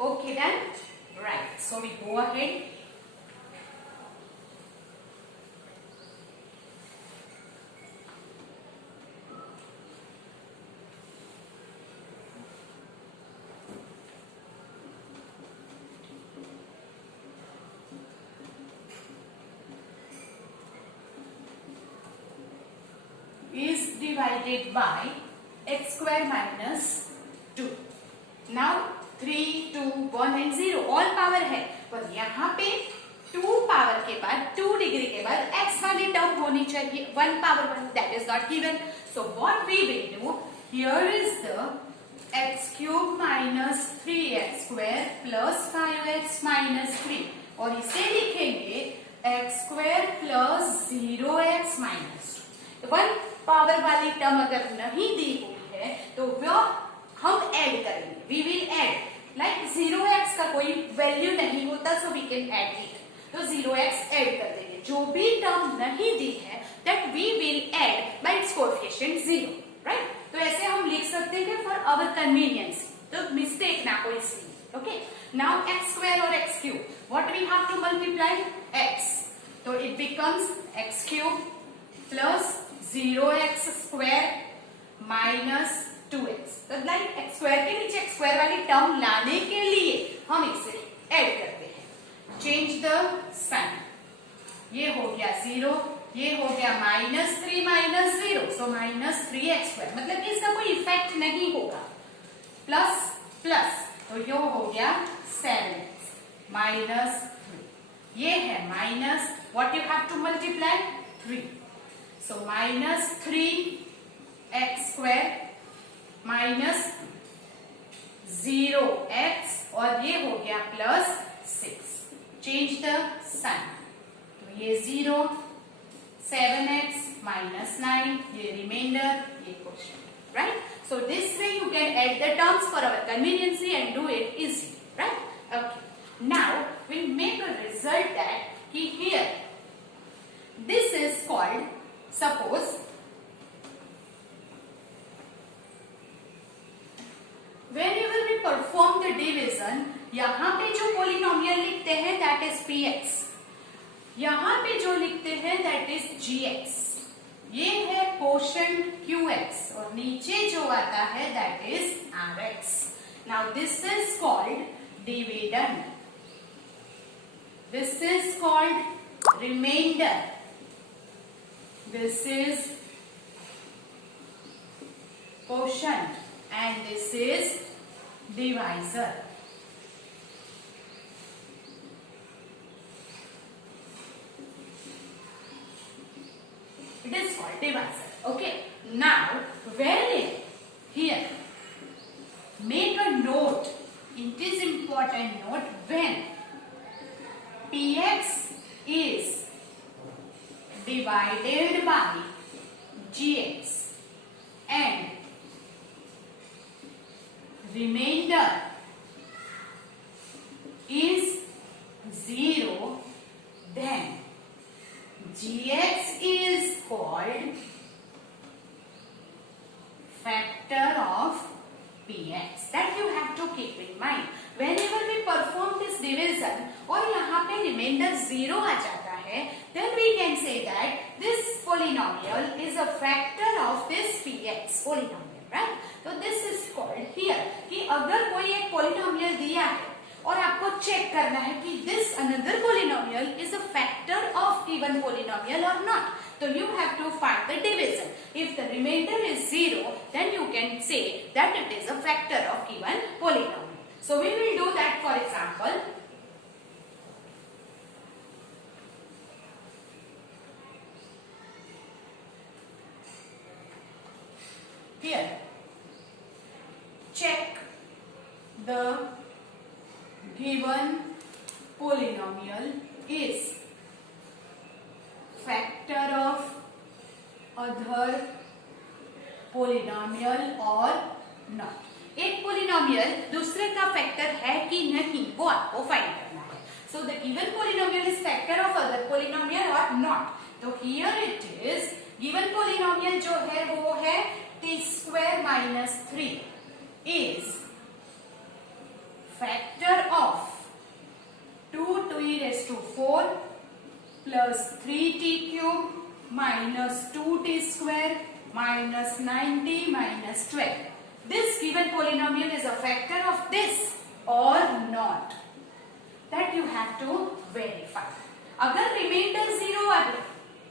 Okay, done? Right. So we go ahead. Is divided by x square minus 2. Now 3, 2, 1 and 0 all power है, पर यहाँ पे 2 power के बाद 2 डिग्री के बाद x वाली टर्म होनी चाहिए, 1 power 1, that is not given. So what we will do, here is the x cube minus 3x square plus 5x minus 3 और इसे लिखेंगे x square plus 0x minus 2. 1 power वाली टर्म अगर नहीं दी हुई है तो वो हम ऐड करेंगे, we will add. Like 0x का कोई वैल्यू नहीं होता, so we can add it. तो 0x ऐड कर देंगे. जो भी टर्म नहीं दी है that we will add by its coefficient 0, right? तो ऐसे हम लिख सकते हैं for our convenience. तो मिस्टेक ना हो इसलिए. Okay? Now x square और x cube. What we have to multiply? X. तो it becomes x cube plus 0x square minus 2x. तो लाइक x स्क्वायर के नीचे x स्क्वायर वाली टर्म लाने के लिए हम इसे ऐड करते हैं. Change the sign. ये हो गया 0, ये हो गया -3 माइनस 0, सो -3x स्क्वायर, मतलब कि इसका कोई इफेक्ट नहीं होगा. प्लस प्लस, तो ये हो गया 7x माइनस 3. ये है minus, what you have to multiply 3. So -3x square minus 0x और ये हो गया प्लस 6. Change the sign. तो ये 0, 7x माइनस 9, ये रिमाइंडर, ये question, right? So this way you can add the terms for our convenience and do it easy, right? Okay, now we make a result that कि here this is called, suppose whenever we perform the division, यहाँ पे जो polynomial लिखते हैं that is px, यहाँ पे जो लिखते हैं that is gx, ये है quotient qx और नीचे जो आता है that is rx. Now this is called dividend, this is called remainder, this is quotient and this is divisor. It is called divisor. Okay. Now, wherein here make a note. It is important note when px is divided by gx and remainder is 0, then gx is called factor of px. That you have to keep in mind. Whenever we perform this division और यहाँ पे remainder 0 आ जाता है, then we can say that this polynomial is a factor of this px polynomial, right? तो this is called here कि अगर कोई एक पोलिनोमियल दिया है और आपको चेक करना है कि this another polynomial is a factor of given polynomial और नॉट, तो you have to find the division. If the remainder is 0, then you can say that it is a factor of given polynomial. So we will do that. For example, here check the given polynomial is factor of other polynomial or not. एक polynomial दूसरे का factor है कि नहीं वो आपको find करना है. So the given polynomial is factor of other polynomial or not. तो here it is, given polynomial जो है वो है t square minus 3 is factor 2t square minus 90 minus 12. This given polynomial is a factor of this or not. That you have to verify. अगर remainder 0 आ गया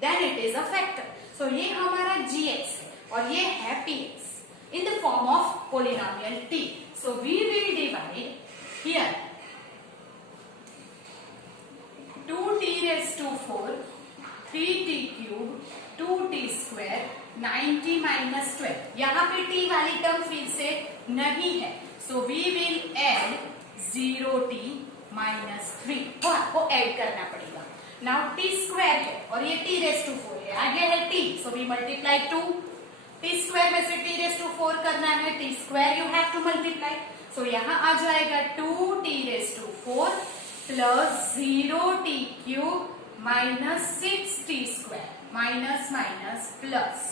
then it is a factor. So ये हमारा gx है और ये है px in the form of polynomial t. So we will divide here 2t raised to 4, 3t cube, 2t square, 90 minus 12. यहाँ पे t वाली टर्म फिर से नहीं है. So we will add 0t minus 3. वो आपको ऐड करना पड़ेगा. Now t square है और ये t raised to 4 है. आगे है t. So we multiply 2. t square में से t raised to 4 करना है. t square you have to multiply. So यहाँ आ जाएगा 2t raised to 4 plus 0t cube minus 6t square. Minus minus plus.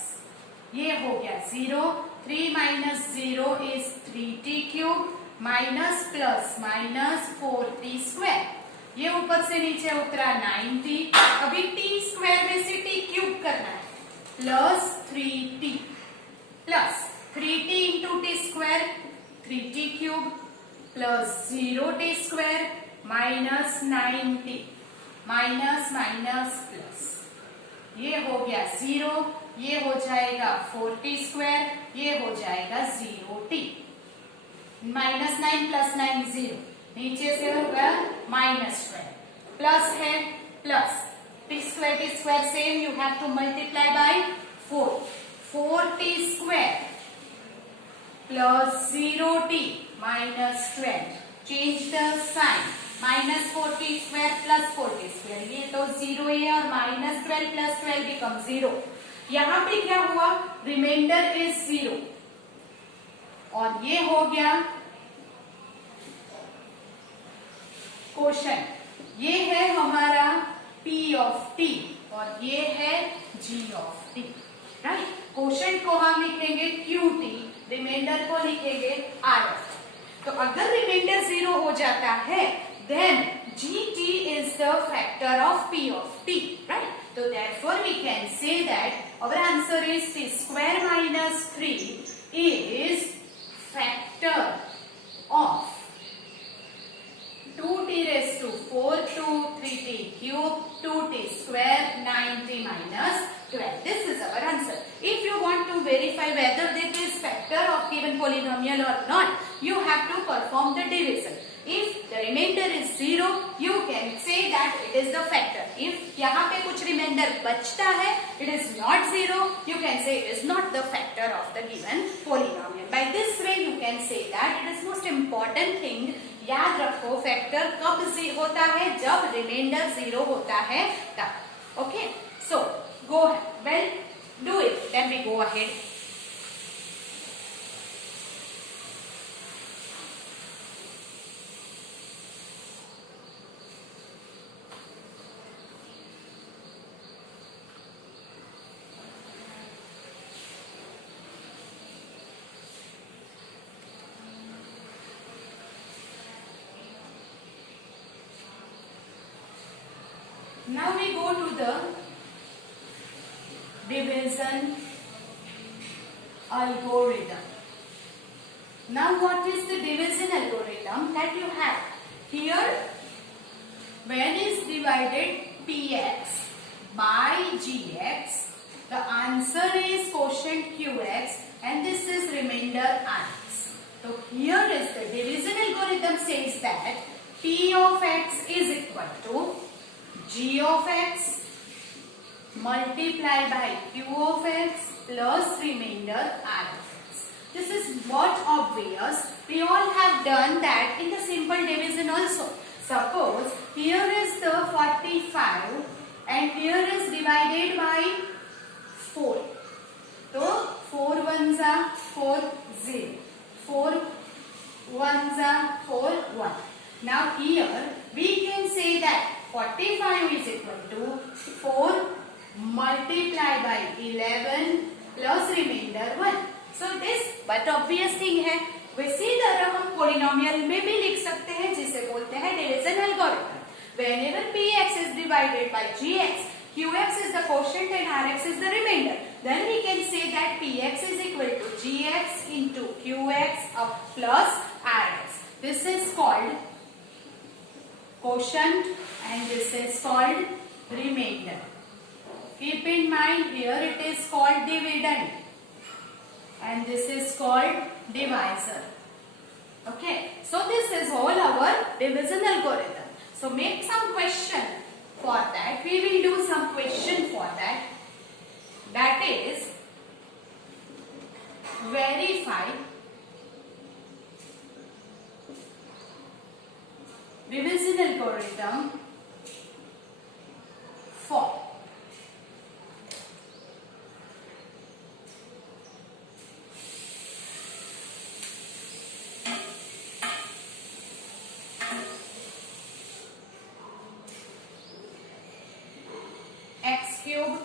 ये हो गया 0. 3 minus 0 is 3t cube minus plus minus 4t square. ये ऊपर से नीचे उतरा 9t. अभी t square में से t cube करना है. Plus 3t plus 3t into t square 3t cube plus 0t square minus 9t minus minus plus. ये हो गया 0. ये हो जाएगा 4t square. ये हो जाएगा 0t. minus 9 plus 9 0. नीचे से होगा minus 12. प्लस है plus t square same you have to multiply by 4. 4t square plus 0t minus 12. Change the sign. minus 4t square plus 4t square. ये तो 0 है और minus 12 plus 12 becomes 0. यहाँ पे क्या हुआ? Remainder is 0. और ये हो गया क्वोशंट. ये है हमारा P of t और ये है G of t. Right. Quotient को हम लिखेंगे QT. रिमाइंडर को लिखेंगे R of t. तो अगर रिमाइंडर 0 हो जाता है then GT is the factor of P of t. Right. So therefore we can say that our answer is t square minus 3 is factor of 2t raised to 4 to 3t cube 2t square 90 minus 12. This is our answer. If you want to verify whether this is factor of given polynomial or not, you have to perform the division. If the remainder is 0, you can say that it is the factor. If यहाँ पे कुछ remainder बचता है, it is not 0, you can say it is not the factor of the given polynomial. By this way, you can say that it is most important thing. याद रखो factor कब होता है? जब remainder 0 होता है तब. Okay? So go ahead. Well, do it. Then we go ahead. Now we go to the division algorithm. Now what is the division algorithm that you have? Here when is divided px by gx, the answer is quotient qx and this is remainder rx. So here is the division algorithm says that p of x is equal to g of x multiplied by q of x plus remainder r of x. This is what obvious. We all have done that in the simple division also. Suppose here is the 45 and here is divided by 4. So 4 ones are 4 0. 4 ones are 4 1. Now here we can say that 45 is equal to 4 multiplied by 11 plus remainder 1. So this but obvious thing है. वैसी तरह हम polynomial में भी लिख सकते हैं जिसे बोलते हैं division algorithm. Whenever px is divided by gx, qx is the quotient and rx is the remainder. then we can say that px is equal to gx into qx plus rx. This is called quotient and this is called remainder. Keep in mind, here it is called dividend and this is called divisor. Okay, so this is all our division algorithm. So make some question for that. We will do some question for that. That is, verify division algorithm for x cube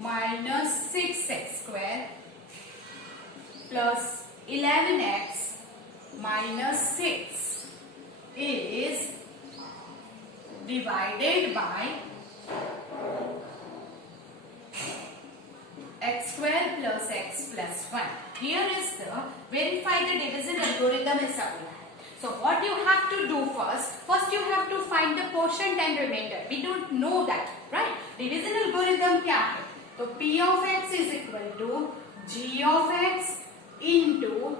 minus 6x square plus 11x minus 6 is divided by x square plus x plus 1. Here is the verify the division algorithm is applied. So what you have to do first you have to find the quotient and remainder. We don't know that, right? Division algorithm क्या है? तो p of x is equal to g of x into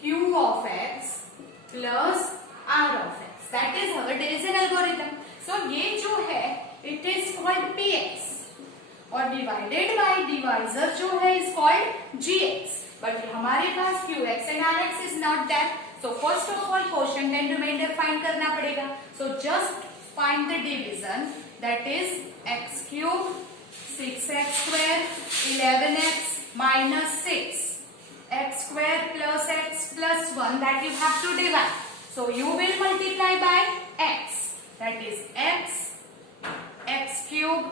q of x plus r of x. That is our division algorithm. So ये जो है it is called px और divided by divisor जो है is called gx. But हमारे पास qx and rx is not there. So first of all quotient and remainder find करना पड़ेगा. So just find the division, that is x cube 6x square 11x minus 6 x square plus x plus 1 that you have to divide. So you will multiply by x, that is x cube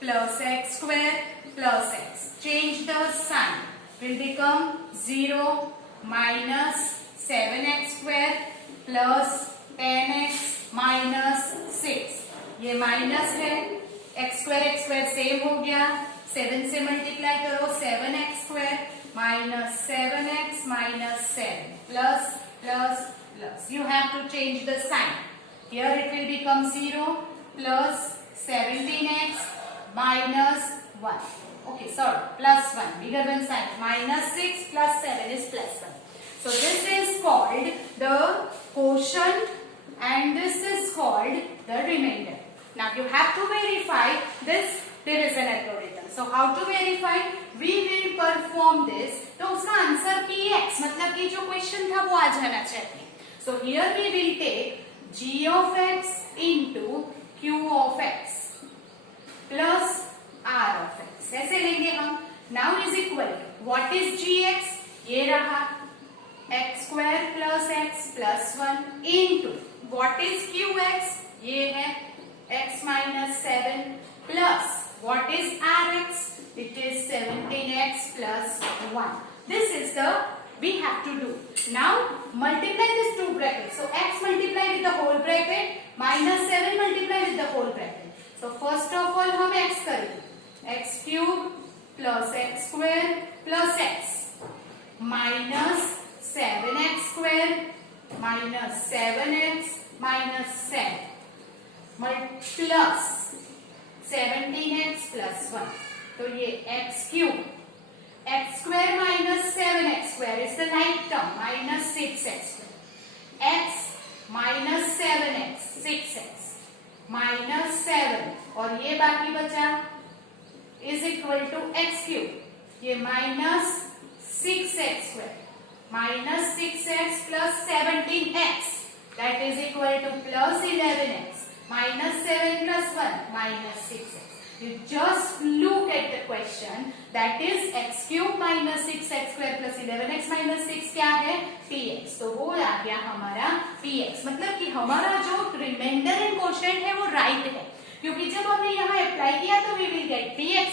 plus x square plus x. Change the sign, will become 0 minus 7x square plus 10x minus 6. ये minus है, x square same हो गया, 7 से multiply करो 7x square minus 7x minus 7 plus plus plus. You have to change the sign. Here it will become 0 plus 17x minus 1. Okay, sorry, plus 1. Bigger than sign. Minus 6 plus 7 is plus 1. So this is called the quotient and this is called the remainder. Now you have to verify this division algorithm. So how to verify? We will perform this. तो उसका answer px मतलब कि जो question था वो आ जाना चाहिए. So here we will take g of x into q of x plus r of x. ऐसे लेंगे हम. Now is equal to what is gx? ये रहा x square plus x plus 1 into what is qx? ये है x minus 7 plus what is rx? It is 17x plus 1. This is the we have to do. Now multiply these two brackets. So x multiply with the whole bracket minus 7 multiply with the whole bracket. So first of all हम x करेंगे. X cube plus x square plus x minus 7x square minus 7x minus 7 plus 17x plus 1. तो ये x cube x square minus 7x square is the like term minus 6x square x minus 7x 6x minus 7 और ये बाकी बचा is equal to x cube. ये minus 6x square minus 6x plus 17x that is equal to plus 11x minus 7 plus 1 minus 6x. You just look at the question, that is x cube minus 6x square plus 11x minus 6 क्या है? px. तो वो आ गया हमारा px. मतलब कि हमारा जो रिमाइंडर एंड क्वोशिएंट है वो राइट है, क्योंकि जब हमने यहाँ अप्लाई किया तो we will get px.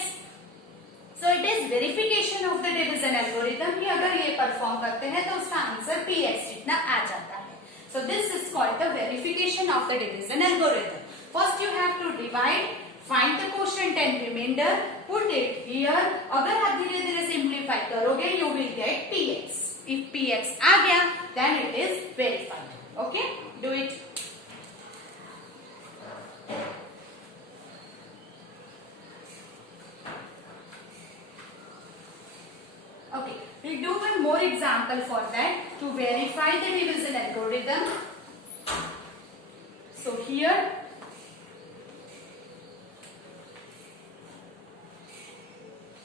So it is verification of the division algorithm कि अगर ये परफॉर्म करते हैं तो उसका आंसर px जितना आ जाता है. So this is called the verification of the division algorithm. First you have to divide find the quotient and remainder, put it here. अगर आप धीरे धीरे सिंप्लीफाई करोगे you will get px. If px आ गया then it is verified. Okay, do it. Okay, we'll do one more example for that to verify the division algorithm. So here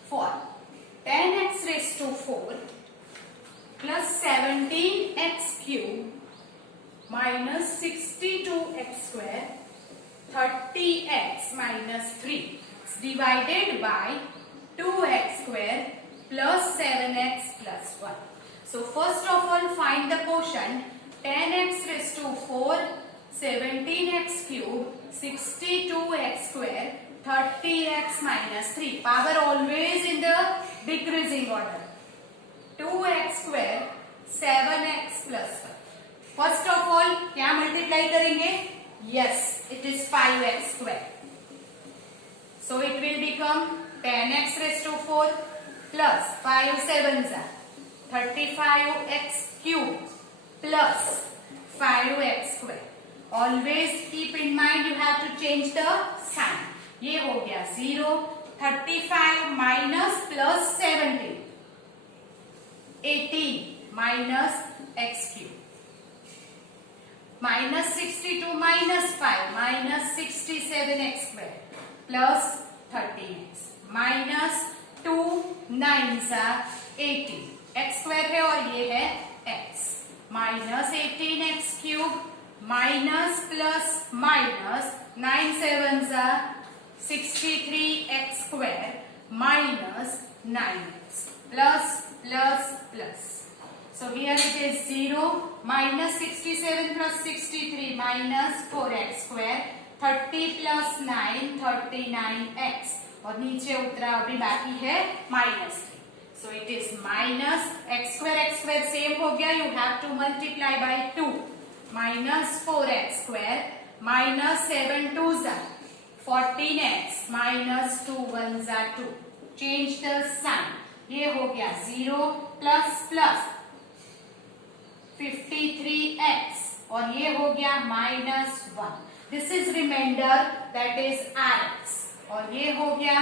for 10x raised to 4 plus 17x cube minus 62x square 30x minus 3 is divided by 2x square plus 7x plus 1. So first of all find the quotient. 10x raised to 4, 17x cube, 62x square, 30x minus 3. Power always in the decreasing order. 2x square, 7x plus 1. First of all क्या multiply करेंगे? Yes, it is 5x square. So it will become 10x raised to 4 plus 5 sevens are 35x cube plus 5x square. Always keep in mind you have to change the sign. ये हो गया 0, 35 minus plus 17, 18 minus x cube minus 62 minus 5 minus 67x square plus 13x minus 2 9s are 18. x square है और ये है x minus 18x cube minus plus minus 9 7s are 63x square minus 9x plus plus plus. So here it is 0 minus 67 plus 63 minus 4x square 30 plus 9 39x और नीचे उतरा अभी बाकी है minus 3. So it is minus x square same हो गया. You have to multiply by 2 minus 4x square minus 7 2s are 14x minus 2 1s are 2. Change the sign. ये हो गया 0 प्लस प्लस 53x और ये हो गया minus 1. This is remainder that is rx और ये हो गया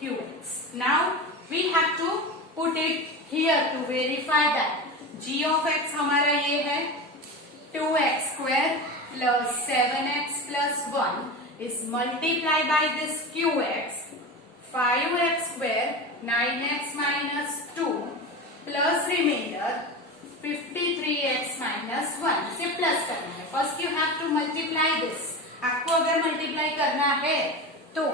qx. Now we have to put it here to verify that g of x हमारा ये है 2x square plus 7x plus 1 is multiply by this qx 5x square 9x minus 2 plus remainder 53x minus 1 से plus करना है. First you have to multiply this. आपको अगर multiply करना है तो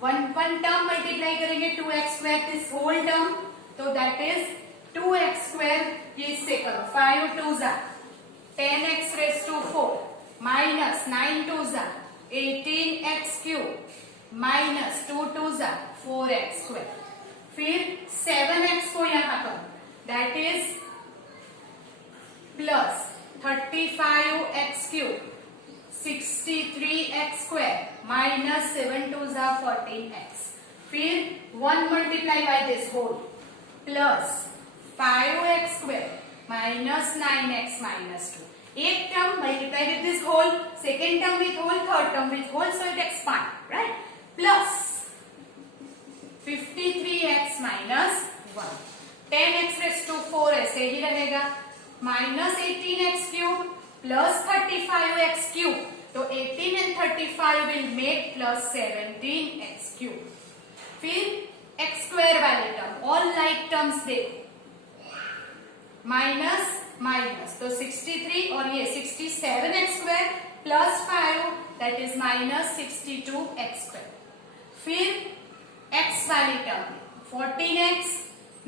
वन टर्म मल्टीप्लाई करेंगे 2x square this whole term तो दैट इज 2x स्क्वायर. ये इससे करो 5 2s are 10x raised to 4 minus 9 2s are 18x cube minus 2 2s are 4x square. फिर 7x को यहां करो that is plus 35x cube 63x square minus 7 2s are 14x. फिर 1 multiply by this whole plus 5x square minus 9x minus 2. एक term multiply with this whole, second term with whole, third term with whole, so it expand right. Plus 53x minus 1 10x raise to 4 ऐसे ही रहेगा minus 18x cube plus 35x cube. तो 18 and 35 will make plus 17x cube. फिर x square वाले term all like terms देखो minus minus तो 63 और ये 67x square plus 5 that is minus 62x square. फिर x वाली टर्म 14x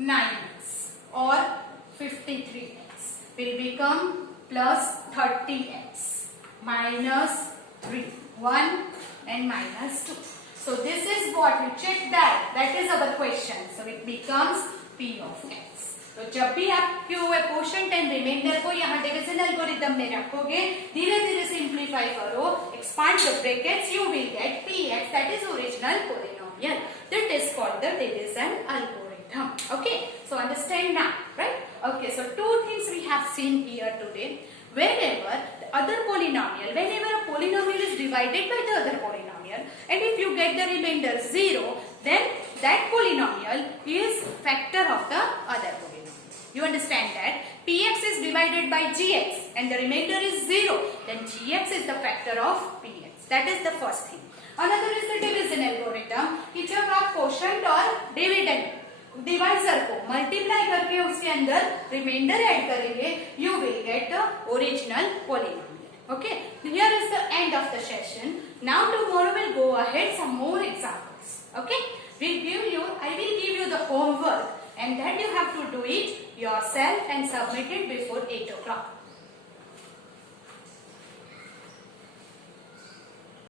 9x और 53x will become plus 30x minus 3 1 and minus 2. So this is what we check that is our question. So it becomes p of x. तो जब भी आप quotient and reminder को यहाँ division algorithm में रखोगे, धीरे धीरे सिंप्लीफाई करो, expand the brackets, you will get px, that is original polynomial. That is called the division algorithm. Okay, so understand now, right? Okay, so two things we have seen here today. Whenever the other polynomial, whenever a polynomial is divided by the other polynomial, and if you get the remainder 0, then that polynomial is factor of the other polynomial. You understand that? Px is divided by gx and the remainder is 0, then gx is the factor of px. That is the first thing. Another is the division algorithm, कि जब आप quotient और dividend divisor को multiply करके उसके अंदर reminder add करेंगे, you will get the original polynomial. Okay, here is the end of the session. Now tomorrow we'll go ahead some more examples. Okay, I will give you the homework and then you have to do it yourself and submit it before 8 o'clock.